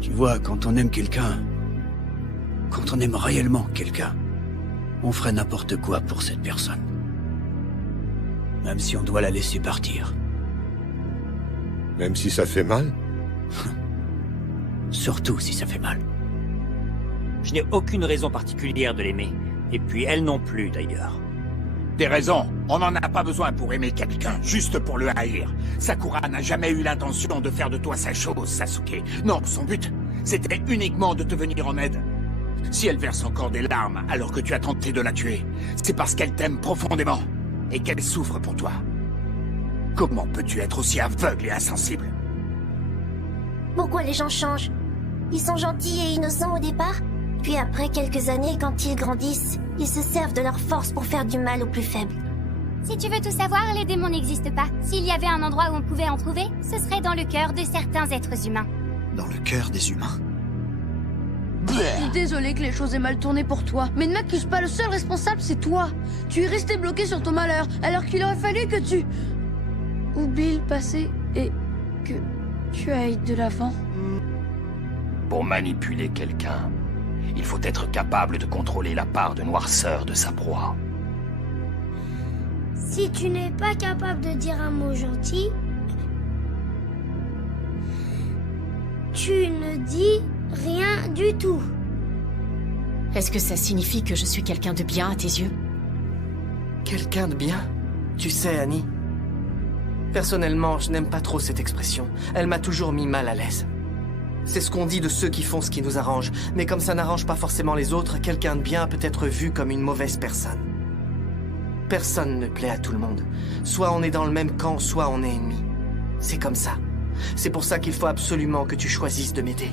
Tu vois, quand on aime quelqu'un, quand on aime réellement quelqu'un, on ferait n'importe quoi pour cette personne. Même si on doit la laisser partir. Même si ça fait mal? Surtout si ça fait mal. Je n'ai aucune raison particulière de l'aimer. Et puis elle non plus, d'ailleurs. Des raisons, on n'en a pas besoin pour aimer quelqu'un, juste pour le haïr. Sakura n'a jamais eu l'intention de faire de toi sa chose, Sasuke. Non, son but, c'était uniquement de te venir en aide. Si elle verse encore des larmes alors que tu as tenté de la tuer, c'est parce qu'elle t'aime profondément et qu'elle souffre pour toi. Comment peux-tu être aussi aveugle et insensible? Pourquoi les gens changent? Ils sont gentils et innocents au départ, puis après quelques années, quand ils grandissent, ils se servent de leur force pour faire du mal aux plus faibles. Si tu veux tout savoir, les démons n'existent pas. S'il y avait un endroit où on pouvait en trouver, ce serait dans le cœur de certains êtres humains. Dans le cœur des humains? Je suis désolée que les choses aient mal tourné pour toi, mais ne m'accuse pas, le seul responsable c'est toi. Tu es resté bloqué sur ton malheur, alors qu'il aurait fallu que tu oublies le passé et que tu ailles de l'avant. Pour manipuler quelqu'un, il faut être capable de contrôler la part de noirceur de sa proie. Si tu n'es pas capable de dire un mot gentil, tu ne dis rien du tout. Est-ce que ça signifie que je suis quelqu'un de bien à tes yeux? Quelqu'un de bien? Tu sais, Annie, personnellement, je n'aime pas trop cette expression. Elle m'a toujours mis mal à l'aise. C'est ce qu'on dit de ceux qui font ce qui nous arrange. Mais comme ça n'arrange pas forcément les autres, quelqu'un de bien peut être vu comme une mauvaise personne. Personne ne plaît à tout le monde. Soit on est dans le même camp, soit on est ennemis. C'est comme ça. C'est pour ça qu'il faut absolument que tu choisisses de m'aider.